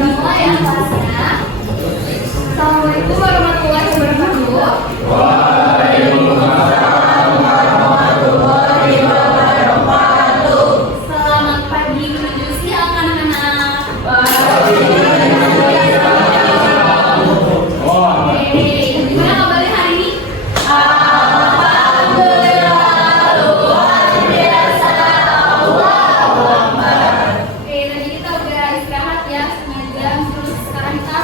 dimulai ya kelasnya. Assalamualaikum warahmatullahi wabarakatuh. Waalaikumsalam warahmatullahi wabarakatuh. Selamat pagi menuju siang anak-anak. Gimana kabarnya hari ini? Alhamdulillah luar biasa. Allahu Akbar. Tadi kita udah istirahat ya setengah jam. Terus sekarang kita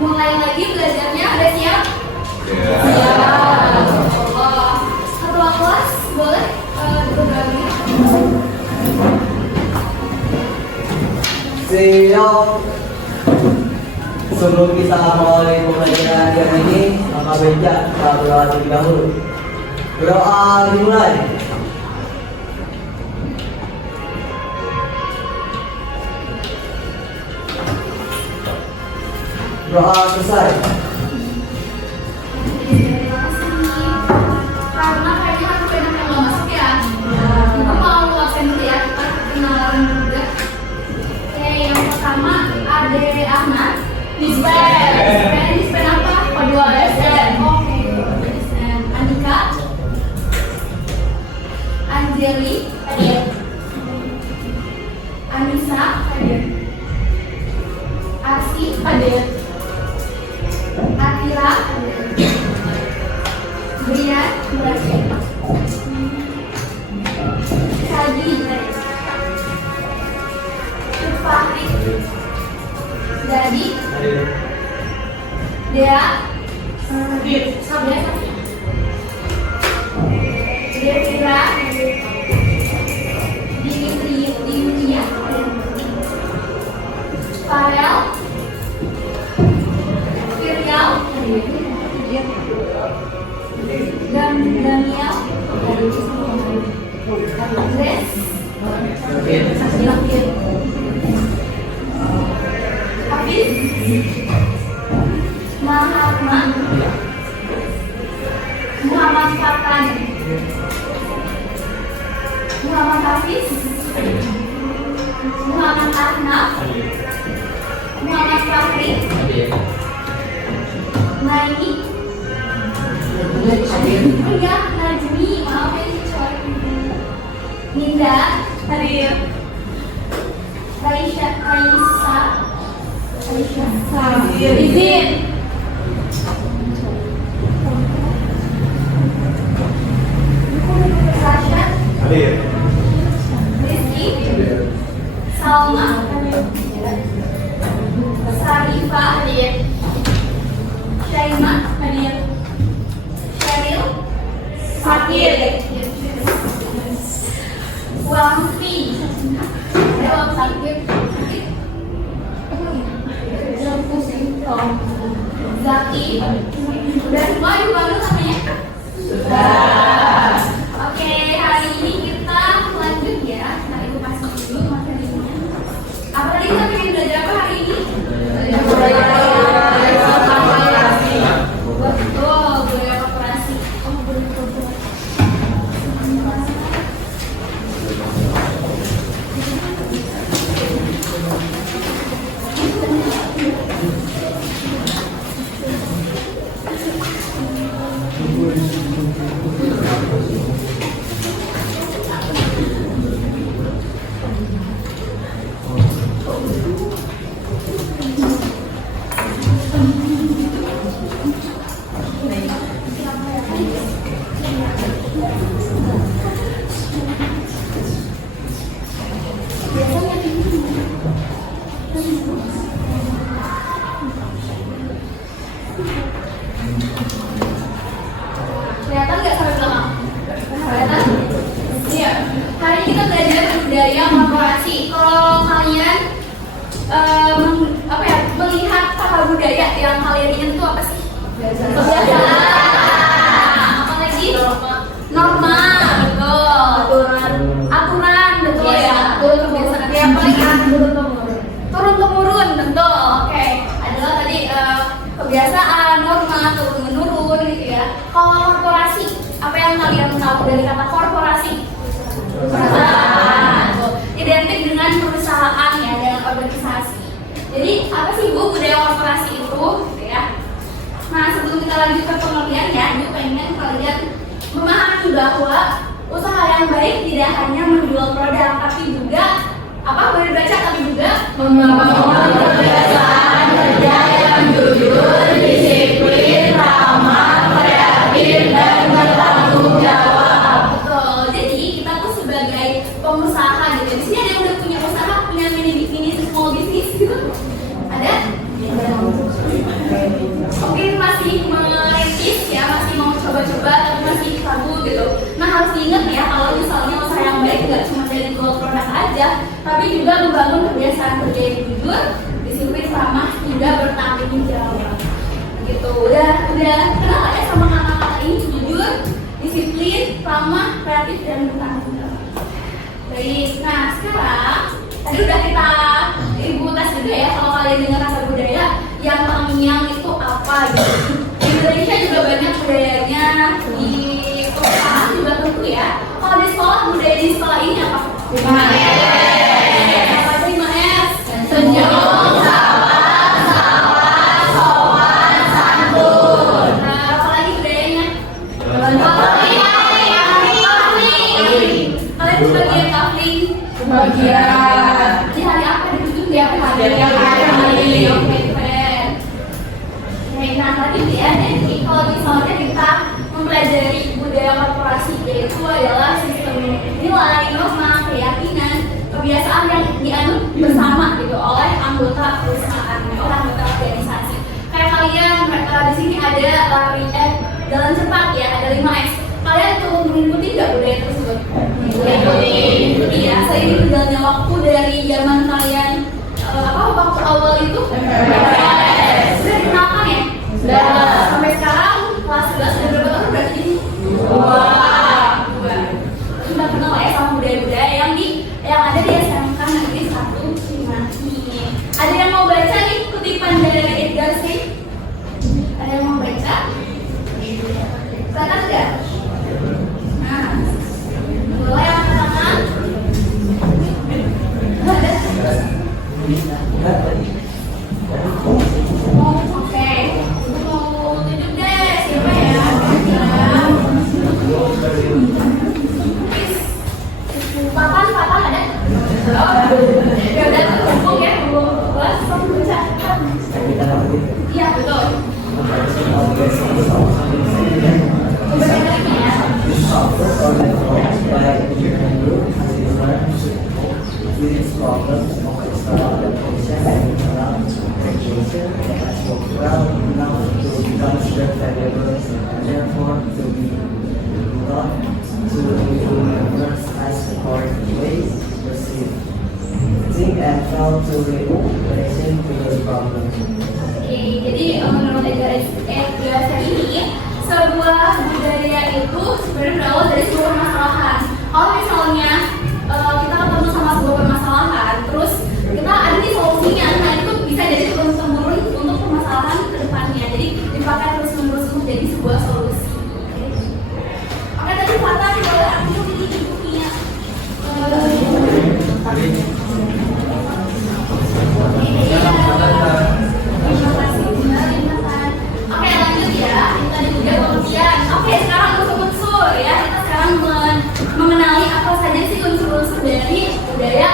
mulai lagi belajarnya. Ada siap? Allah. Ketua kelas boleh berbagi? Siap. Sebelum kita mulai pembelajaran yang ini, maka baca kita berdoa terlebih dahulu. Berdoa dimulai. Doa selesai. Terima kasih. Karena kayaknya aku banyak yang nggak masuk ya. Kita mau absen dulu ya. Kita kenalan juga. Oke, yang pertama Ade Ahmad. Dispen apa? Kedua SN. Oke. Dispen. Andika. Anjeli. Hadir. Anissa. Hadir. Arsi. Hadir. Atira. Brian. Sadi. Fahri. Jadi. Dea. Hadir. Sabda. Devira. Dimitria. Farel. Firial. Dan Daniel. Grace. Hafiz. Mahatma. Muhammad Fatan. Muhammad Hafiz. Muhammad Ahnaf. Muhammad Fahri. Naini. Oh ya, Najmi. Maaf ya, sorry. Ninda. Hadir. Raisa. Izin. Sasha. Hadir. Rizky. Salma. Sarifah. Hadir. Syaima. Hadir. Sheryl. Hadir. Wamsi. Jawab sakit. Zaki. Udah semua ibu baru namanya? Sudah. Oke, hari ini kita lanjut ya. Nah, ibu pasang dulu materinya. Apa tadi kita pengen belajar apa hari ini? Betul, budaya korporasi. Kelihatan nggak sampai belakang? Kelihatan? Iya. Hari ini kita belajar budaya korporasi. Kalau kalian melihat kata budaya yang kalian ingat itu apa sih? Kebiasaan. Apalagi? Norma. Betul. Aturan. Betul ya. Kebiasaan. Ya, apalagi? Turun temurun. Betul. Oke. Adalah tadi kebiasaan, norma, turun menurun gitu ya. Kalau korporasi, apa yang kalian tahu dari kata korporasi? Perusahaan. Identik dengan perusahaan ya, dengan organisasi. Jadi apa sih korporasi itu, gitu ya. Nah, sebelum kita lanjut ke pengertian ya, Yu pengen kalian memahami bahwa usaha yang baik tidak hanya menjual produk, tapi juga apa? Boleh baca, tapi juga membangun kebiasaan kerja yang jujur, disiplin, ramah, kreatif, dan bertanggung jawab. Betul. Jadi kita tuh sebagai pengusaha gitu. Di sini ada yang udah punya usaha, punya mini small business gitu. Ada? Mungkin masih merintis ya, masih mau coba-coba tapi masih ragu gitu. Nah, harus diingat ya kalau misalnya usaha yang baik nggak cuma dari jual produk aja, tapi juga membangun kebiasaan kerja yang jujur, disiplin, ramah, juga bertanggung jawab. Gitu. Udah kenal ya sama kata-kata ini? Jujur, disiplin, ramah, kreatif, dan bertanggung jawab. Baik. Nah, sekarang tadi udah kita ibu tes juga ya, kalau kalian dengar kata budaya yang terngiang itu apa gitu. Di Indonesia juga banyak budayanya, di perusahaan juga tentu ya. Kalau di sekolah, budaya di sekolah ini apa? 5S. Apa aja 5S? Senyum, sabar, sabar, sopan, santun. Nah, apa lagi budayanya? Kafling. Kalian sebagai kafling? Sebagian. Di hari apa? Di hari hari. Oke, keren. Nah, tadi ya, jadi kalau misalnya kita mempelajari budaya korporasi, yaitu adalah sistem nilai, norma, keyakinan, kebiasaan yang dianut bersama gitu oleh anggota perusahaan, oleh anggota organisasi. Kayak kalian di sini ada jalan cepat ya, ada 5S. Kalian tuh mengikuti nggak budaya tersebut? Mengikuti ya. Seiring berjalannya waktu dari zaman kalian waktu awal itu sudah dikenalkan ya? Sudah. Sampai sekarang kelas 11 sudah berapa tahun berarti ini? 2. Sudah kenal ya sama budaya-budaya yang ada di SMK Negeri 1 Cimahi. Ada yang mau baca nih kutipan dari Edgar Said? Ada yang mau baca? Silakan nggak? Nah, boleh yang tangan? Oke, mau tunjuk deh siapa ya? Patan ada? Ya udah terkumpul ya, belum kelas baca. Iya betul. Kebanyakan lagi ya. Students problems of external adaptation around education has worked well enough to become valuable and therefore to be taught to learners as according ways perceived. Think and fail to relation to the problem. Oke, jadi menurut Edgar Said ini sebuah budaya itu sebenarnya berawal dari sebuah permasalahan. Kalau misalnya kita ketemu sama sebuah permasalahan, terus kita ada di solusinya, nah itu bisa jadi terus temurun untuk permasalahan kedepannya. Jadi dipakai terus menerus untuk jadi sebuah solusi. Oke, tadi Fata boleh ambil ini bukunya. Oke, lanjut ya. Tadi udah pengertian. Oke, sekarang unsur-unsur ya. Kita sekarang mengenali apa saja sih unsur-unsur dari budaya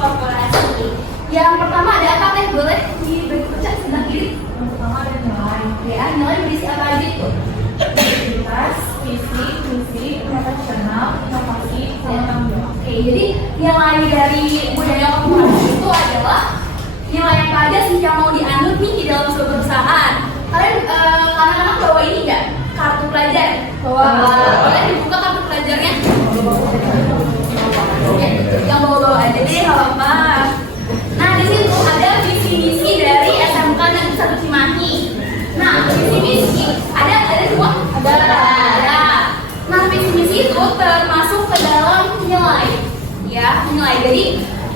korporasi. Yang pertama ada apa teh? Boleh dibaca sebelah kiri. Yang pertama ada nilai. Ya, nilai berisi apa aja itu? Integritas, visi, misi, profesional, inovasi, sama tanggung jawab. Oke, jadi nilai dari budaya korporasi itu adalah nilai apa aja sih yang mau dianut nih di dalam sebuah perusahaan. Kalian anak-anak bawa ini nggak? Kartu pelajar? Bawa. Boleh dibuka kartu pelajarnya? Oke, yang bawa-bawa aja deh, nggak apa-apa. Nah, di situ ada visi misi dari SMK Negeri 1 Cimahi. Nah, visi misi ada semua? Ada. Nah, visi misi itu termasuk ke dalam nilai, ya nilai. Jadi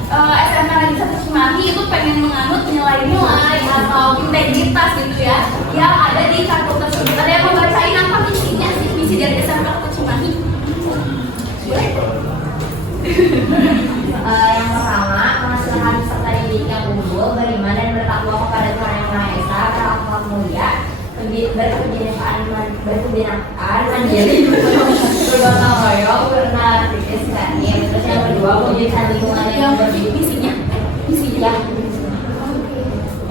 SMK Negeri 1 Cimahi itu pengen menganut nilai-nilai atau integritas gitu ya, yang ada di kartu tersebut. Ada yang mau bacain apa misinya sih? Misi dari SMK 1 Cimahi? Boleh? Yang pertama, menghasilkan peserta didik yang unggul, beriman dan bertakwa kepada Tuhan Yang Maha Esa, berkebinekaan mandiri bergotong royong bernarsis karya. Terus yang kedua mewujudkan lingkungan yang misinya ya.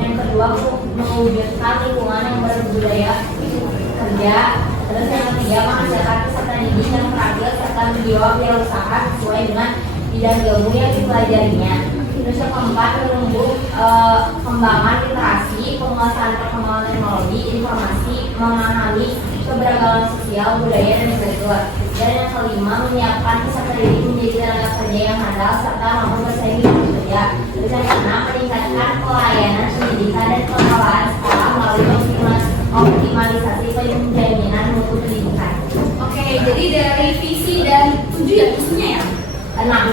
Yang kedua mewujudkan lingkungan yang berbudaya kerja. Terus yang ketiga menghasilkan peserta didik yang terakhir serta menjawab usaha sesuai dengan bidang ilmu yang dipelajarinya. Terus yang keempat menumbuh kembangan literasi, penguasaan perkembangan teknologi, informasi, memahami keberagaman sosial, budaya, dan kultur. Dan yang kelima menyiapkan peserta didik menjadi tenaga kerja yang handal serta mampu bersaing di kerja. Terus yang keenam meningkatkan pelayanan pendidikan dan pengelolaan sekolah melalui optimalisasi penjaminan mutu pendidikan. Oke, jadi dari visi dan 7 ya visinya ya. Nah,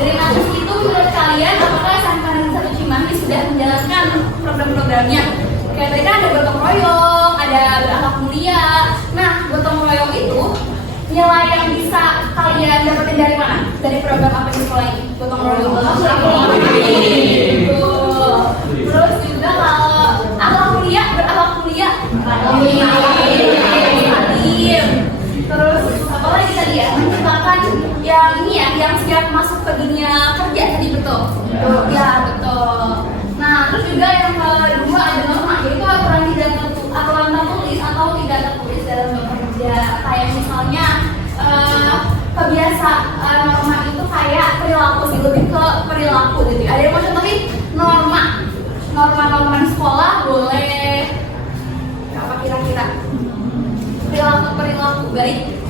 dari nanti itu menurut kalian apakah SMK Negeri 1 Cimahi sudah menjalankan program-programnya? Kayak tadi kan ada gotong royong, ada berakhlak mulia. Nah, gotong royong itu nilai yang bisa kalian dapetin dari mana? Dari program apa di sekolah ini? Gotong royong. Terus juga kalau akhlak mulia, berakhlak mulia. Terus apa lagi tadi ya? Menciptakan yang ini ya, yang siap masuk ke dunia kerja tadi betul? Ya betul. Nah terus juga yang kedua ada norma, yaitu aturan tertulis atau tidak tertulis dalam bekerja. Kayak misalnya kebiasaan norma itu kayak perilaku sih, lebih ke perilaku gitu. Ada yang mau contohin norma di sekolah boleh apa kira-kira? Perilaku baik.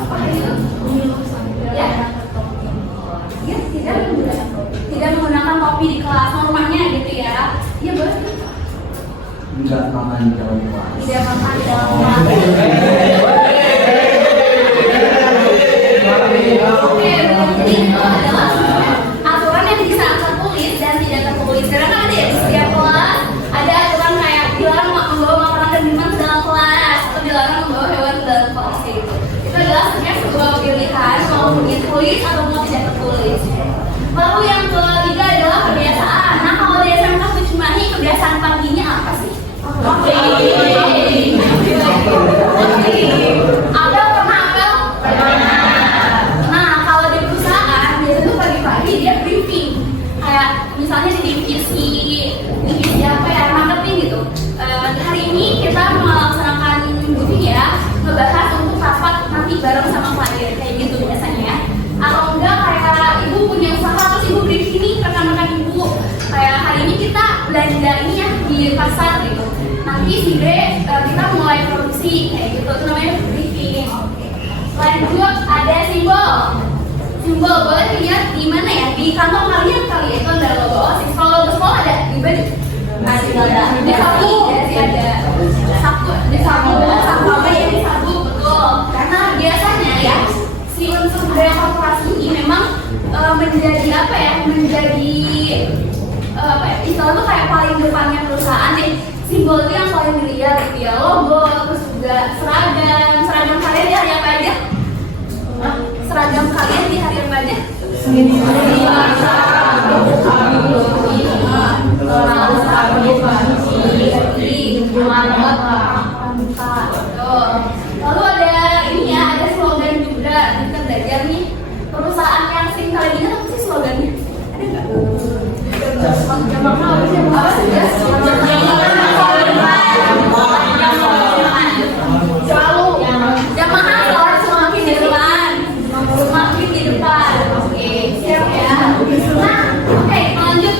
Apa itu? Ya. Ya, tidak menggunakan topi di kelas, normanya gitu ya. Iya boleh. Tidak makan di dalam kelas. Tidak makan di dalam kelas. Oke, jadi itu adalah aturan yang bisa tertulis dan tidak tertulis. Karena kan ada ya di setiap kelas ada aturan kayak dilarang membawa makanan dan minuman ke dalam kelas atau dilarang membawa hewan ke dalam kelas gitu. Itu adalah sebenarnya sebuah pilihan mau ditulis atau mau tidak tertulis. Lalu yang ketiga adalah kebiasaan. Nah kalau di SMK 1 Cimahi kebiasaan paginya apa sih? Oke. Ada pernah apel? Nah kalau di perusahaan biasanya tuh pagi-pagi dia briefing. Kayak misalnya di divisi apa ya, marketing gitu. Hari ini kita melaksanakan briefing ya, ngebahas untuk rapat nanti bareng sama klien kayak gitu biasanya ya. Atau enggak kayak ibu punya usaha terus ibu briefing nih rekan-rekan ibu. Kayak hari ini kita belanja ini ya di pasar gitu. Nanti kita mulai produksi kayak gitu. Itu namanya briefing. Lanjut ada simbol. Simbol boleh dilihat di mana ya? Di kantong kalian kali ya, itu ada logo OSIS. Kalau logo sekolah ada di baju. Ada. Di saku ada. Saku di saku apa ya di saku betul. Karena biasanya ya si unsur budaya korporasi ini memang menjadi apa ya? Menjadi apa ya? Istilah tuh kayak paling depannya perusahaan deh. Simbol itu yang paling dilihat gitu ya, logo, terus juga seragam kalian di hari apa aja? Seragam kalian di hari apa aja? Lalu ada ini ya, ada slogan juga. Kita belajar nih perusahaan yang sering kalian ingat apa sih slogannya? Ada nggak? Selalu jam mahal selalu semakin di depan. Oke, siap ya. Nah, oke, lanjut.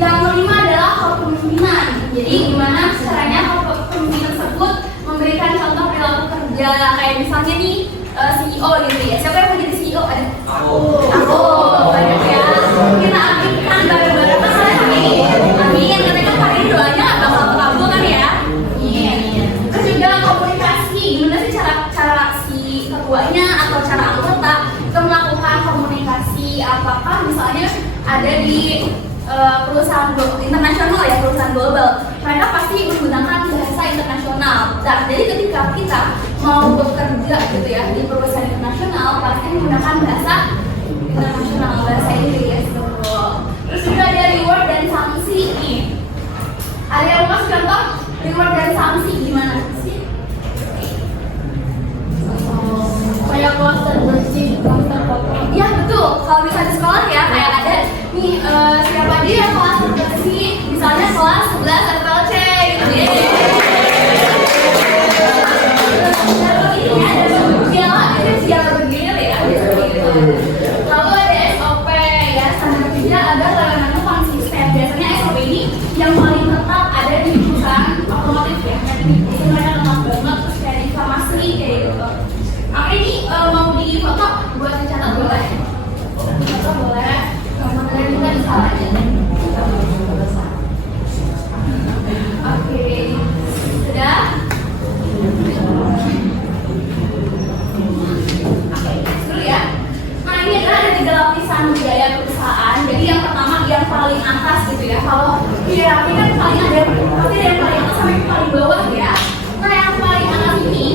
Yang kelima adalah kepemimpinan. Jadi gimana caranya kepemimpinan tersebut memberikan contoh perilaku kerja. Kayak misalnya nih CEO gitu ya. Siapa yang mau jadi CEO? Ada? Aku. Banyak ya. Kita aktifkan bareng-bareng kalian ini. Amin. Karena kan hari ini doanya nggak bakal terkabul kan ya? Iya. Terus juga komunikasi. Gimana sih cara si ketuanya atau cara anggota itu melakukan komunikasi? Apakah misalnya ada di perusahaan internasional ya, perusahaan global, mereka pasti menggunakan bahasa internasional. Nah, jadi ketika kita mau bekerja gitu ya di perusahaan internasional, pasti menggunakan bahasa internasional, bahasa Inggris. Terus juga contoh reward dan sanksi gimana sih? Kayak kelas terbersih, kelas terkotor. Iya betul. Kalau misalnya di sekolah ya kayak ada nih siapa aja yang kelas bersih, misalnya kelas 11 RPLC gitu ya. Piala bergilir ya, gitu. Lalu ada SOP ya, standar kerja agar layanan itu konsisten. Biasanya SOP ini yang paling tetap ada di perusahaan otomotif ya. Itu mereka kenal banget, terus kayak di farmasi kayak gitu. Oke, ini mau di foto buat dicatat boleh. Foto boleh. Kemudian kita bisa aja. Oke, sudah. Lapisan budaya perusahaan. Jadi yang pertama yang paling atas gitu ya. Kalau hierarki kan paling ada pasti yang paling atas sampai ke paling bawah ya. Nah yang paling atas ini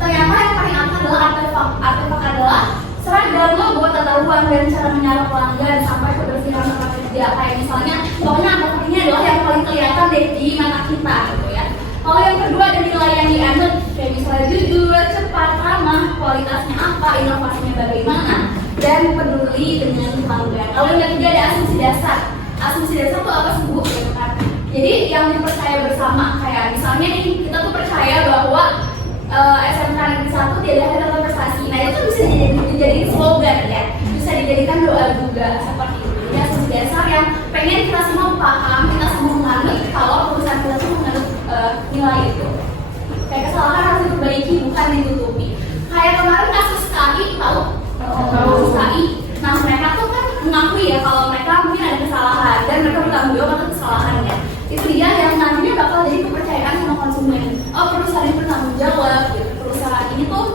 ternyata yang paling atas adalah artefak. Artefak adalah seragam logo, tata ruang dan cara menyala pelanggan sampai kebersihan tempat kerja. Kayak misalnya pokoknya artefak ini adalah yang paling kelihatan deh di mata kita gitu ya. Kalau yang kedua ada nilai yang dianut kayak misalnya jujur, cepat, ramah, kualitasnya apa, inovasinya bagaimana, dan peduli dengan pelanggan. Lalu yang ketiga ada asumsi dasar. Asumsi dasar itu apa sih Bu? Jadi yang dipercaya bersama kayak misalnya nih kita tuh percaya bahwa SMK Negeri 1 tidak ada kata prestasi. Nah itu bisa dijadikan slogan ya, bisa dijadikan doa juga seperti itu. Jadi asumsi dasar yang pengen kita semua paham, kita semua menganut kalau perusahaan kita tuh menganut nilai itu. Kayak kesalahan harus diperbaiki bukan ditutupi. Kayak kemarin kasus KI tahu? Kasus KI. Nah mereka tuh kan mengakui ya kalau mereka mungkin ada kesalahan dan mereka bertanggung jawab atas kesalahannya. Itu dia yang nantinya bakal jadi kepercayaan sama konsumen. Oh perusahaan ini bertanggung jawab, gitu. Perusahaan ini tuh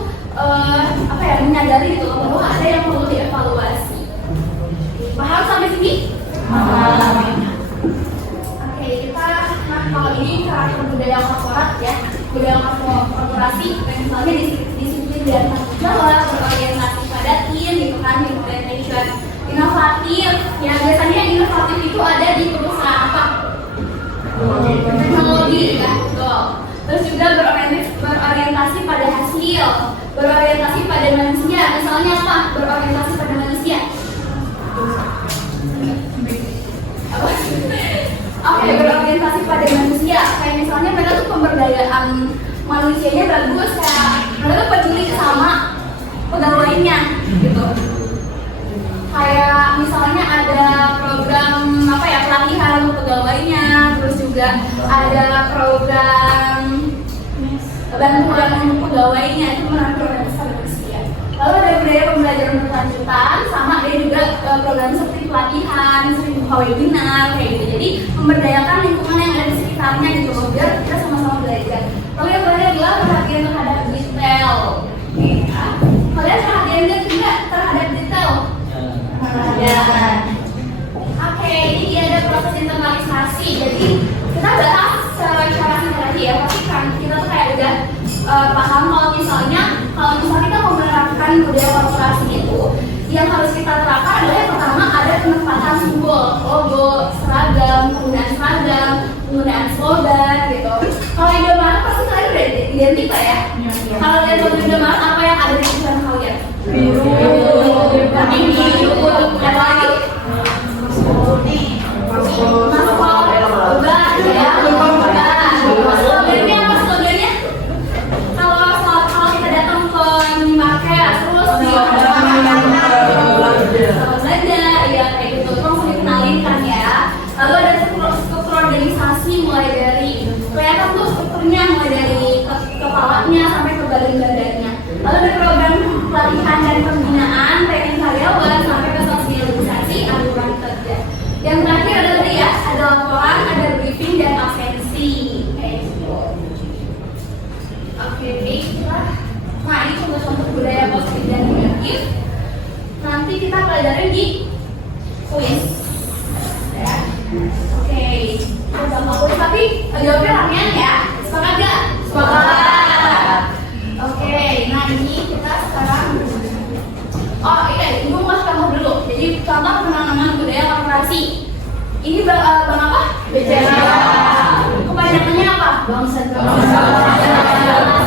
menyadari gitu bahwa ada yang perlu dievaluasi. Paham sampai sini? Oke, kita kalau ini karakter budaya korporat ya, budaya korporasi, misalnya disiplin dan tanggung jawab, berorientasi pada tim, gitu kan, implementation, inovatif. Ya biasanya inovatif itu ada di perusahaan apa? Teknologi ya, betul. Terus juga berorientasi pada hasil, berorientasi pada manusia. Misalnya apa? Berorientasi pada manusia. Oke, berorientasi pada manusia. Kayak misalnya mereka tuh pemberdayaan manusianya bagus, kayak mereka tuh peduli sama pegawainya, gitu. Kayak misalnya ada program pelatihan untuk pegawainya, terus juga ada program bantuan untuk pegawainya, itu menurut manusia. Lalu ada budaya pembelajaran berkelanjutan, sama ada juga program seperti pelatihan, sering buka webinar kayak gitu. Jadi memberdayakan lingkungan yang ada di sekitarnya gitu loh, biar kita sama-sama belajar. Lalu yang terakhir adalah perhatian terhadap detail. Kalian perhatiannya juga terhadap detail? Perhatian. Oke, ini dia ada proses internalisasi. Jadi kita bahas secara singkat aja ya, tapi kan kita tuh kayak udah paham kalau misalnya kita mau menerapkan budaya korporasi itu, yang harus kita terapkan adalah yang pertama ada penempatan simbol, logo, seragam, penggunaan slogan gitu. Kalau Indomaret pasti kalian udah identik lah ya. Kalau lihat logo Indomaret apa yang ada di pikiran kalian? Biru, apa lagi? Slogannya apa slogannya? Kalau kita datang ke minimarket terus belanja ya kayak gitu langsung dikenalin kan ya. Lalu ada struktur organisasi mulai dari kelihatan tuh strukturnya mulai dari kepalanya sampai ke badan-badannya. Lalu ada program pelatihan dan pembinaan training karyawan sampai ke sosialisasi aturan kerja. Yang terakhir adalah ya, ada laporan, ada briefing dan absensi. Oke, baiklah. Nah, ini contoh-contoh budaya positif dan negatif. Nanti kita pelajarin di kuis. Ya. Oke, kita gampang kuis tapi jawabnya ramean ya. Sepakat gak? Sepakat. Oke, nah ini kita sekarang. Oh iya, ibu mau kamu dulu. Jadi contoh penanaman budaya korporasi. Ini bang apa? BCA. Kebanyakan apa? Bangsa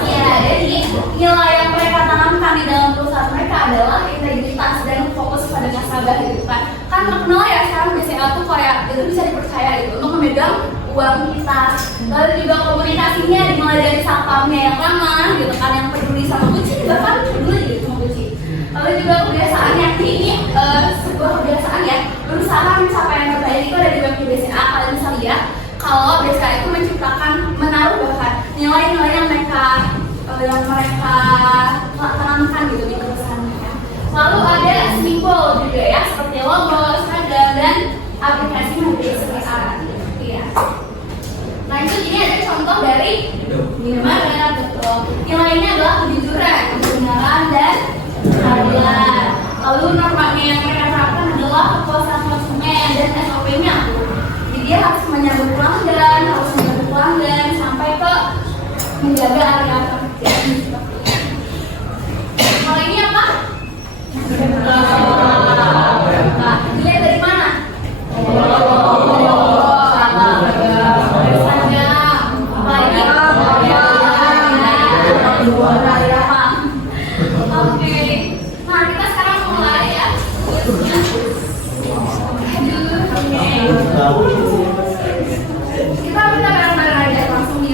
Ya, jadi nilai yang mereka tanamkan di dalam perusahaan mereka adalah integritas dan fokus pada nasabah gitu kan. Kan terkenal ya sekarang BCA tuh kayak itu bisa dipercaya gitu untuk memegang uang kita. Lalu juga komunikasinya dimulai dari satpamnya yang ramah gitu kan, yang peduli sama kucing, bahkan peduli gitu sama kucing. Lalu juga kebiasaan yang ini sebuah kebiasaan ya, berusaha mencapai yang terbaik itu ada di web BCA. Kalian bisa lihat kalau BCA itu menciptakan, menaruh bahkan nilai-nilai yang mereka tanamkan gitu di perusahaannya. Lalu ada simbol juga ya, seperti logo, seragam, dan aplikasi BCA. Iya. Lanjut, ini ada contoh dari gimana betul. Nilainya adalah kejujuran, kebenaran, dan keadilan. Lalu normanya yang mereka terapkan adalah kepuasan konsumen dan SOP-nya. Jadi dia harus menyambut pelanggan, sampai ke menjaga area kerja. Kalau ini apa? Dilihat dari mana? Oke, nah kita sekarang mulai ya. Kita bareng-bareng aja langsung di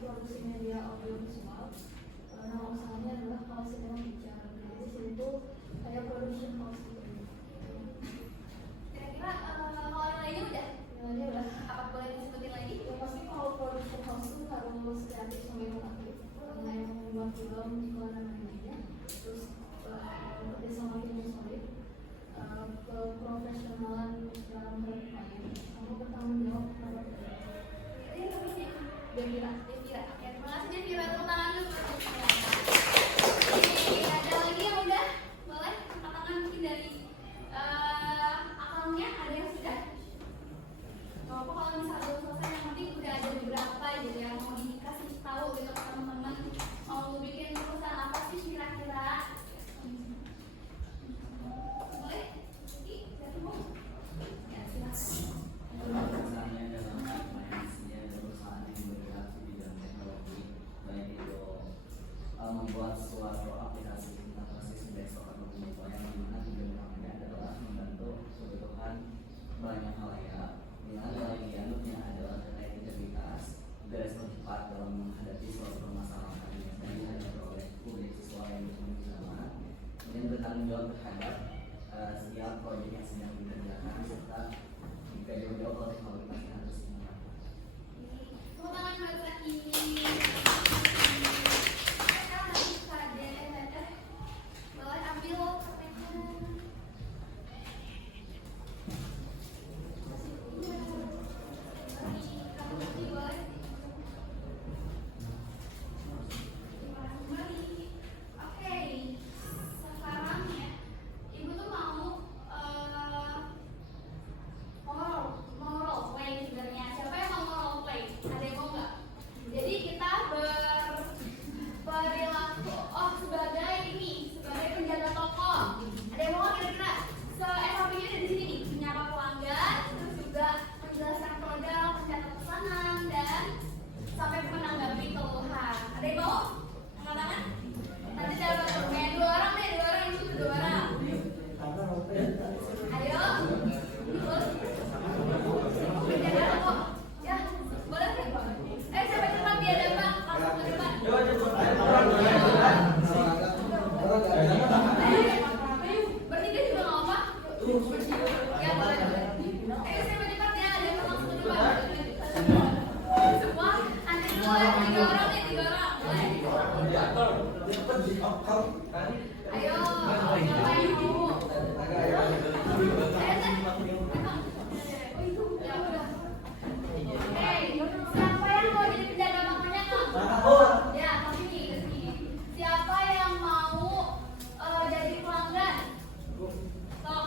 produksi media audiovisual. Nama usahanya adalah Kalau Sedang Bicara. Jadi di sini tuh kayak production house gitu. Kira-kira kalau yang lainnya udah? Yang lainnya udah. Apa boleh disebutin lagi? Ya pasti kalau production house tuh harus kreatif sama inovatif. Karena yang membuat film, iklan dan lain-lainnya. Terus bekerja sama tim yang solid, keprofesionalan dalam bermain, sama bertanggung jawab terhadap Ini namanya Devira. Devira. Ya, terima kasih Devira. Tepuk tangan dulu. Oke, ada lagi yang udah? Boleh? Angkat tangan mungkin dari akalnya ada yang sudah? Gak apa kalau misalnya belum selesai, yang penting udah ada beberapa gitu yang mau dikasih tahu gitu ke teman-teman. Mau bikin perusahaan apa sih kira-kira? Boleh? Dari mau? Ya, silakan. Misalnya dalam finance-nya ada perusahaan yang bergerak di bidang teknologi, baik itu membuat suatu aplikasi atau sistem desktop atau mobile yang dimana tujuan utamanya adalah membantu kebutuhan banyak halayak, dengan bagian adalah terkait integritas, berespon cepat dalam menghadapi suatu permasalahan yang dihadapi oleh publik sesuai yang berkelanjutan, kemudian bertanggung jawab terhadap setiap proyek yang sedang dikerjakan serta jika jauh-jauh oleh kualitas yang harus dilakukan. Tepuk tangan buat lagi. Sekarang lagi pada boleh ambil kertasnya. Oke, sekarang ya, ibu tuh mau role play sebenarnya. Siapa yang mau role play? Ada yang mau nggak? Jadi kita berperilaku sebagai penjaga toko. Ada yang mau nggak kira-kira? SOP-nya ada di sini nih, menyapa pelanggan, terus juga menjelaskan produk, mencatat pesanan, dan sampai menanggapi keluhan. Ada yang mau? Angkat tangan? Nanti saya bantu. Dua orang deh, dua orang itu dua orang. Ayo. Menjaga toko. Ya, boleh sih. Siapa cepat dia dapat masuk ke depan. Bertiga juga nggak apa? Ya boleh boleh. Siapa cepat dia ada yang masuk ke depan. Semua nanti dulu ya, tiga orang nih, tiga orang. Boleh. Ayo, siapa yang mau? Siapa yang mau jadi penjaga tokonya kak? Ya, tapi nih kesini. Siapa yang mau jadi pelanggan? Sok,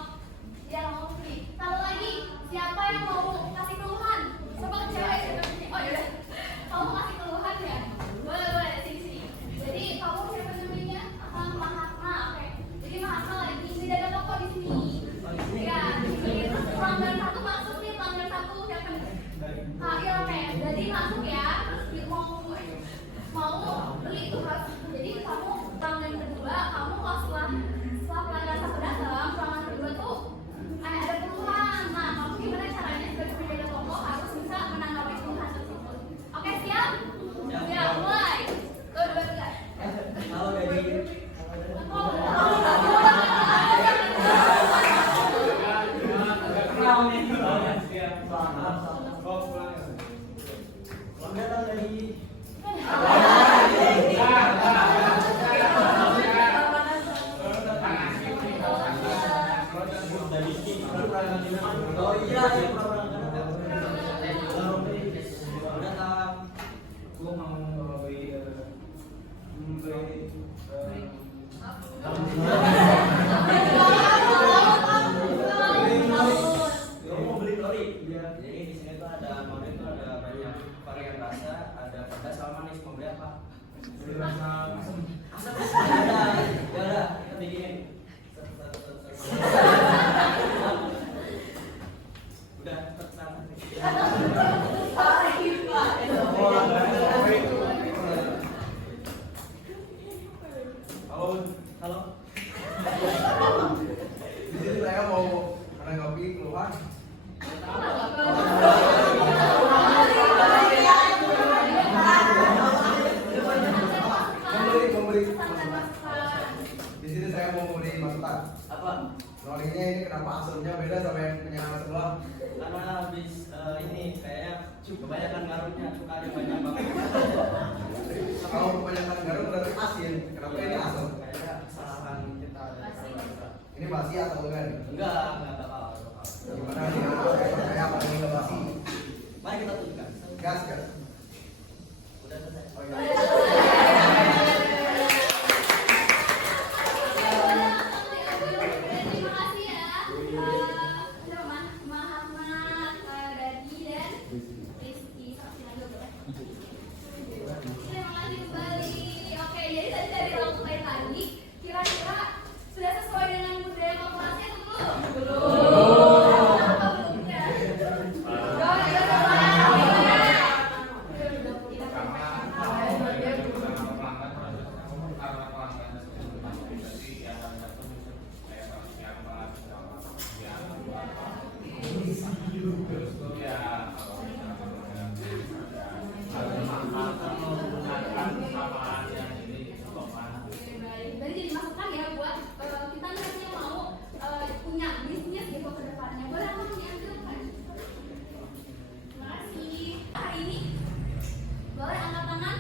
dia mau beli. Satu lagi, siapa yang mau kasih keluhan? Coba ke cewek sini. Oh iya, kamu kasih keluhan ya? Boleh boleh sini. Jadi kamu siapa namanya? Mahatma. Oke. Jadi Mahatma lagi penjaga toko di sini. Ya, di sini. Terus pelanggan satu masuk nih, pelanggan satu siapa nih? Iya oke, jadi masuk ya, terus mau beli itu harus. Jadi kamu pelanggan kedua, kamu kalau setelah pelanggan satu datang, pelanggan kedua tuh ada keluhan. Nah, kamu gimana caranya sebagai penjaga toko harus bisa menanggapi keluhan tersebut? Oke siap? Ya mulai. Tuh dua tiga. Kalau dari datang dari oh iya datang gua mau beli mau beli tori. Jadi di sini tuh ada model tuh ada banyak varian rasa, ada pedas sama manis. Mau beli apa? Beli rasa asam. Asam. Ya udah, kita bikinin. Udah, pesan. Halo. Halo. Di sini saya mau menanggapi keluhan. kenapa asumnya beda sama yang punya anak sebelah? Karena habis ini kayaknya kebanyakan garuknya, sukanya banyak banget. Kalau kebanyakan garam berarti asin. Kenapa ini asam? Kayaknya kesalahan kita. Ini basi atau enggak nih? Enggak tahu. Gimana nih? Kayak apa ini nggak basi? Mari kita tunjukkan. Gas kan? Udah selesai. Oh iya. Terima kasih ya. Mahatma, Dadi dan Rizky. Terima kasih kembali. Oke, jadi tadi dari role play tadi, kira-kira sudah sesuai dengan budaya korporasi atau belum? Belum. Kenapa belum ya? Jadi dimasukkan ya buat kita nanti yang mau punya bisnis gitu ke depannya. Boleh aku diambil kan? Terima kasih. Hari ini boleh angkat tangan.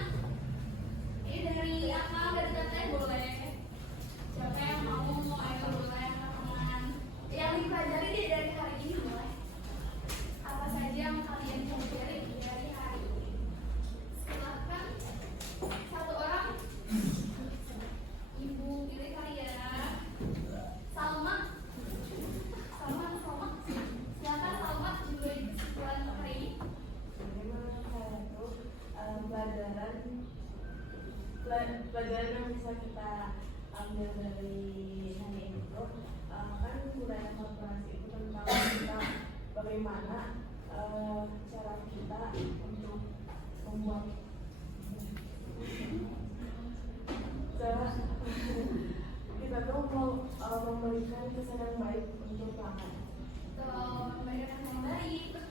Ini dari apa? Dari teteh boleh. Siapa yang mau? Ayo boleh angkat tangan. Yang dipelajari deh dari hari ini boleh. Apa saja yang kalian pelajari dari hari ini? Silakan satu orang. Ibu pilih kali ya. Salma. Silakan Salma juga kesimpulan untuk hari ini. Pelajaran yang bisa kita ambil dari hari ini itu kan budaya korporasi itu tentang kita bagaimana cara kita untuk membuat cara kita tuh mau memberikan kesan yang baik untuk pelanggan. Memberikan yang baik.